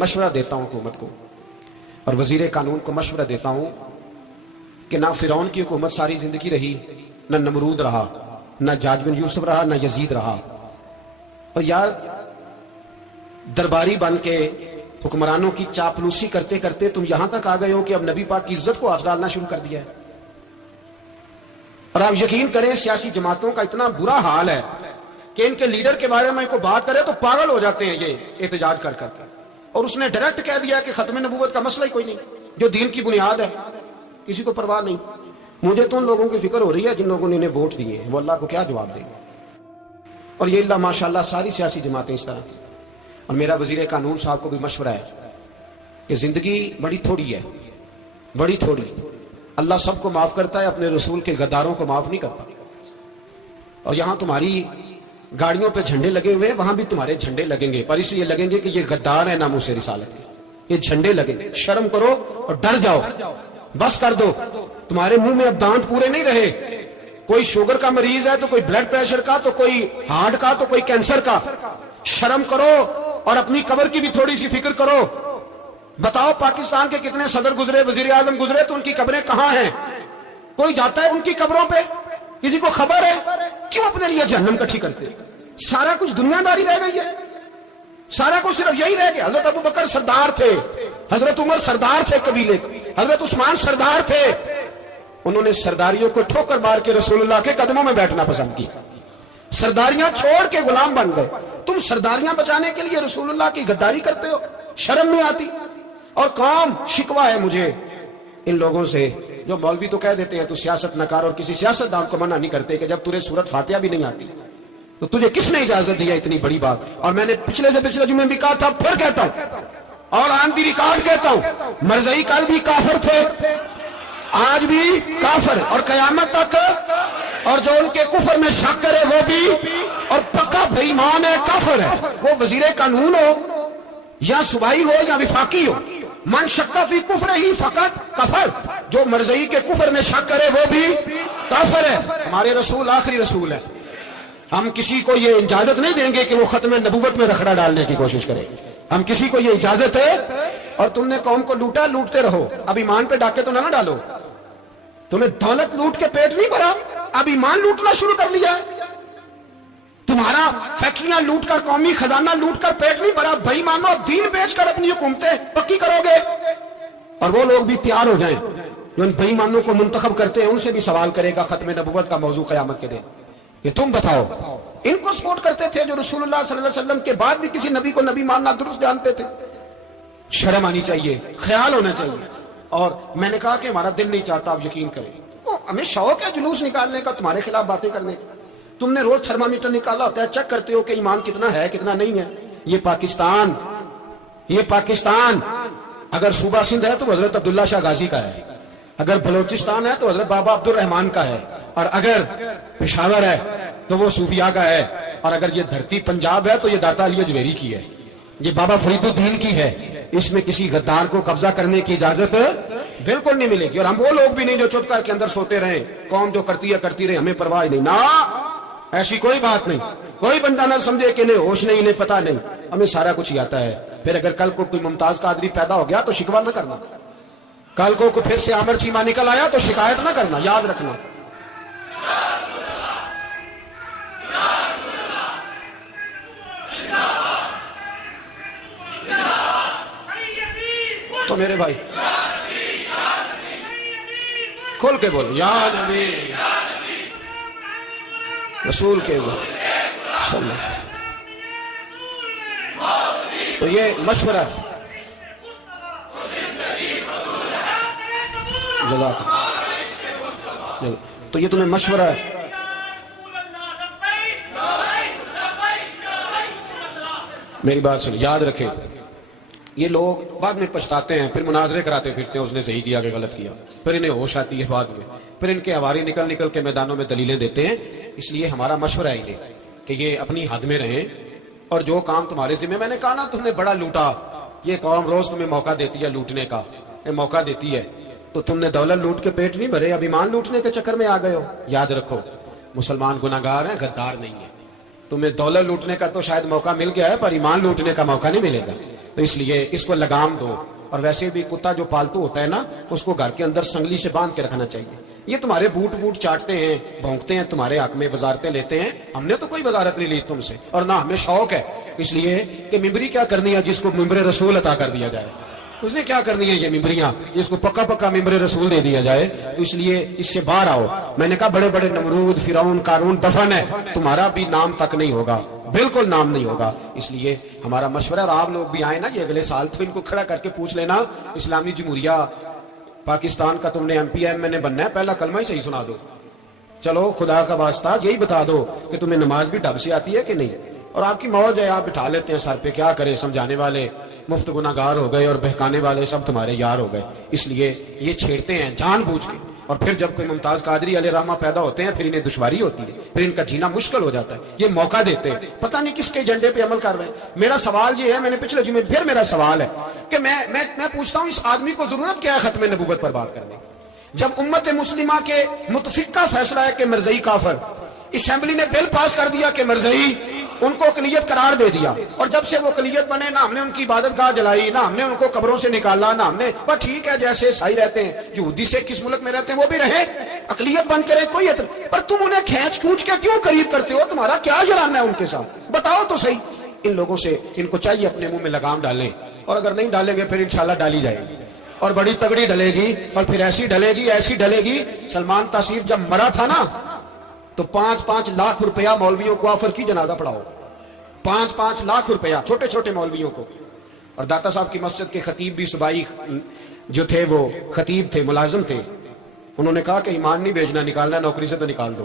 मशवरा देता हूँ हुकूमत को और वजीर कानून को मशवरा देता हूँ कि ना फिरौन की हुकूमत सारी जिंदगी रही, ना नमरूद रहा, ना जाज बिन यूसुफ रहा, ना यजीद रहा। और यार दरबारी बन के हुक्मरानों की चापलूसी करते करते तुम यहां तक आ गए हो कि अब नबी पाक की इज्जत को हाथ डालना शुरू कर दिया है। और आप यकीन करें सियासी जमातों का इतना बुरा हाल है कि इनके लीडर के बारे में कोई बात करे तो पागल हो जाते हैं ये एहतजाज कर करके। और उसने डायरेक्ट कह दिया कि खत्म नबूवत का मसला ही कोई नहीं, जो दीन की बुनियाद है, किसी को परवाह नहीं। मुझे तो उन लोगों की फिक्र हो रही है जिन लोगों ने इन्हें वोट दिए हैं, वो अल्लाह को क्या जवाब देंगे। और ये अल्लाह माशाल्लाह सारी सियासी जमातें इस तरह। और मेरा वजीर कानून साहब को भी मशवरा है कि जिंदगी बड़ी थोड़ी है, बड़ी थोड़ी। अल्लाह सबको माफ करता है, अपने रसूल के गद्दारों को माफ नहीं करता। और यहां तुम्हारी गाड़ियों पे झंडे लगे हुए हैं, वहां भी तुम्हारे झंडे लगेंगे, पर इसलिए लगेंगे कि ये गद्दार है नामूस रिसालत के। ये झंडे लगेंगे। शर्म करो और डर जाओ, बस कर दो। तुम्हारे मुंह में अब दांत पूरे नहीं रहे। कोई शुगर का मरीज है तो कोई ब्लड प्रेशर का, तो कोई हार्ट का, तो कोई कैंसर का। शर्म करो और अपनी कब्र की भी थोड़ी सी फिक्र करो। बताओ पाकिस्तान के कितने सदर गुजरे, वजीर आजम गुजरे, तो उनकी कब्रें कहां हैं? कोई जाता है उनकी कब्रों पे? किसी को खबर है? क्यों अपने लिए जहन्नम इकट्ठी करते? सारा कुछ दुनियादारी रह गई है, सारा कुछ सिर्फ यही रह गया। हजरत अबू बकर सरदार थे, हजरत उमर सरदार थे कबीले, हजरत उस्मान सरदार थे। उन्होंने सरदारियों को ठोकर मार के रसूलुल्लाह के कदमों में बैठना पसंद किया। सरदारियां छोड़ के गुलाम बन गए। तुम सरदारियां बचाने के लिए रसूलुल्लाह की गद्दारी करते हो, शर्म नहीं आती? और काम शिकवा है मुझे इन लोगों से जो मौलवी तो कह देते हैं तू सियासत न कर, और किसी सियासतदान को मना नहीं करते कि जब तुझे सूरत फातिहा भी नहीं आती तो तुझे किसने इजाजत दी है इतनी बड़ी बात। और मैंने पिछले से पिछले जुम्मे भी कहा था, फिर कहता हूं और आन दी रिकॉर्ड कहता हूं, मरज़ई कल भी काफिर थे, आज भी काफिर और कयामत तक। और जो उनके कुफर में शक करे वो भी, और पक्का बेईमान है, काफिर है। वो वजीर कानून हो या सुबाई हो या विफाकी हो, मन शक्का फी कुफर ही फकत कफर। जो मरज़ई के कुफर में शक करे वो भी काफिर है। हमारे रसूल आखिरी रसूल है। हम किसी को ये इजाजत नहीं देंगे कि वो खत्म नबूवत में रखड़ा डालने की कोशिश करे। हम किसी को ये इजाजत है। और तुमने कौम को लूटा, लूटते रहो, अब ईमान पे डाके तो ना डालो। तुम्हें दौलत लूट के पेट नहीं भरा, अब ईमान लूटना शुरू कर लिया है। तुम्हारा फैक्ट्रियां लूट कर, कौमी खजाना लूट कर पेट नहीं भरा। भाई मानो अब दीन बेचकर अपनी हुकूमतें पक्की करोगे। और वो लोग भी तैयार हो जाएं जो इन बेईमानों को मुंतखब करते हैं, उनसे भी सवाल करेगा खत्म नबूवत का मौजू क़यामत के दिन कि तुम बताओ। इनको सपोर्ट करते थे जो रसूलुल्लाह सल्लल्लाहु अलैहि वसल्लम के बाद भी किसी नबी को नबी मानना दुरुस्त जानते थे। शर्म आनी चाहिए, ख्याल होना चाहिए। और मैंने कहा कि हमारा दिल नहीं चाहता, आप यकीन करें, हमें शौक है जुलूस निकालने का, तुम्हारे खिलाफ बातें करने का। तुमने रोज थर्मामीटर निकाला होता है, चेक करते हो कि ईमान कितना है कितना नहीं है। ये पाकिस्तान अगर सूबा सिंध है तो हजरत अब्दुल्ला शाह गाजी का है, अगर बलोचिस्तान है तो हजरत बाबा अब्दुल रहमान का है, और अगर पेशावर है तो वो सूफिया का है, और अगर ये धरती पंजाब है तो ये दाता अली अजमेरी की है, ये बाबा फरीदुद्दीन की है। इसमें किसी गद्दार को कब्जा करने की इजाजत बिल्कुल नहीं मिलेगी। और हम वो लोग भी नहीं जो चुप करके अंदर सोते रहे, कौम जो करती है करती रहे, हमें परवाह नहीं। ना, ऐसी कोई बात नहीं। कोई बंदा ना समझे कि इन्हें होश नहीं, इन्हें पता नहीं, हमें सारा कुछ ही आता है। फिर अगर कल को कोई मुमताज कादरी पैदा हो गया तो शिकवा ना करना। कल को फिर से आमर चीमा निकल आया तो शिकायत ना करना, याद रखना। तो मेरे भाई खोल के बोलो, या नबी रसूल के बोलो। तो ये मशवरा तो ये तुम्हें मशवरा है। मेरी बात सुन, याद रखें, ये लोग बाद में पछताते हैं, फिर मुनाजरे कराते फिरते हैं, उसने सही किया कि गलत किया, फिर इन्हें होश आती है बाद में, फिर इनके हवारी निकल निकल के मैदानों में दलीलें देते हैं। इसलिए हमारा मशवरा है ये कि ये अपनी हद में रहें। और जो काम तुम्हारे जिम्मे, मैंने कहा ना तुमने बड़ा लूटा, ये कौम रोज तुम्हें मौका देती है लूटने का, ये मौका देती है, तो तुमने दौलत लूट के पेट नहीं भरे, अब ईमान लूटने के चक्कर में आ गए हो। याद रखो, मुसलमान गुनाहगार हैं, गद्दार नहीं है। तुम्हें दौलत लूटने का तो शायद मौका मिल गया है, पर ईमान लूटने का मौका नहीं मिलेगा। तो تو اس لیے اس کو لگام دو. اور ویسے بھی کتا جو پالتو ہوتا ہے نا, اس کو گھر کے اندر سنگلی سے باندھ کے رکھنا چاہیے. یہ تمہارے بوٹ چاٹتے ہیں, بھونکتے ہیں, تمہارے حق میں وزارتیں لیتے ہیں. ہم نے تو کوئی وزارت نہیں لی تم سے, اور نہ ہمیں شوق ہے. اس لیے کہ ممبری کیا کرنی ہے جس کو ممبر رسول عطا کر دیا جائے, اس نے کیا کرنی ہے یہ ممبریاں جس کو پکا ممبر رسول دے دیا جائے. تو اس لیے اس سے باہر آؤ. میں نے کہا بڑے بڑے نمرود, فرعون, قارون دفن ہے, تمہارا بھی نام تک نہیں ہوگا, بالکل نام نہیں ہوگا. اس لیے ہمارا مشورہ, اور آپ لوگ بھی آئے نا یہ اگلے سال, تو ان کو کھڑا کر کے پوچھ لینا, اسلامی جمہوریہ پاکستان کا تم نے ایم نے بننا ہے, پہلا کلمہ ہی صحیح سنا دو. چلو خدا کا واسطہ یہی بتا دو کہ تمہیں نماز بھی ڈھب سے آتی ہے کہ نہیں. اور آپ کی موج ہے, آپ بٹھا لیتے ہیں سر پہ, کیا کرے, سمجھانے والے مفت گناہگار ہو گئے اور بہکانے والے سب تمہارے یار ہو گئے. اس لیے یہ چھیڑتے ہیں جان بوجھ کے. اور پھر جب کوئی ممتاز قادری علیہ رحمہ پیدا ہوتے ہیں, پھر انہیں دشواری ہوتی ہے, پھر ان کا جینا مشکل ہو جاتا ہے. یہ موقع دیتے ہیں, پتہ نہیں کس کے ایجنڈے پہ عمل کر رہے ہیں. میرا سوال یہ ہے, میں نے پچھلے جمعے پھر میرا سوال ہے کہ میں پوچھتا ہوں, اس آدمی کو ضرورت کیا ہے ختم نبوت پر بات کرنے کی, جب امت مسلمہ کے متفق کا فیصلہ ہے کہ مرزئی کافر, اسمبلی نے بل پاس کر دیا کہ مرزئی, ان کو اقلیت قرار دے دیا, اور جب سے وہ اقلیت بنے نہ ہم نے ان کی عبادت گاہ جلائی, نہ ہم نے ان کو قبروں سے نکالا, نہ ہم نے, بس ٹھیک ہے جیسے عیسائی رہتے ہیں, یہودی سے کس ملک میں رہتے ہیں وہ بھی رہے, اقلیت بن کے رہے, کوئی پر تم انہیں کھینچ کھونچ کے کیوں قریب کرتے ہو, تمہارا کیا جرانہ ہے ان کے ساتھ, بتاؤ تو صحیح. ان لوگوں سے ان کو چاہیے اپنے منہ میں لگام ڈالیں, اور اگر نہیں ڈالیں گے پھر انشاءاللہ ڈالی جائے گی, اور بڑی تگڑی ڈلے گی, اور پھر ایسی ڈلے گی. سلمان تاثیر جب مرا تھا نا, تو 5-5 لاکھ روپیہ مولویوں کو آفر کی جنازہ پڑھاؤ, 5-5 لاکھ روپیہ چھوٹے چھوٹے مولویوں کو. اور داتا صاحب کی مسجد کے خطیب بھی صوبائی جو تھے وہ خطیب تھے, ملازم تھے, انہوں نے کہا کہ ایمان نہیں بیچنا, نکالنا نوکری سے تو نکال دو.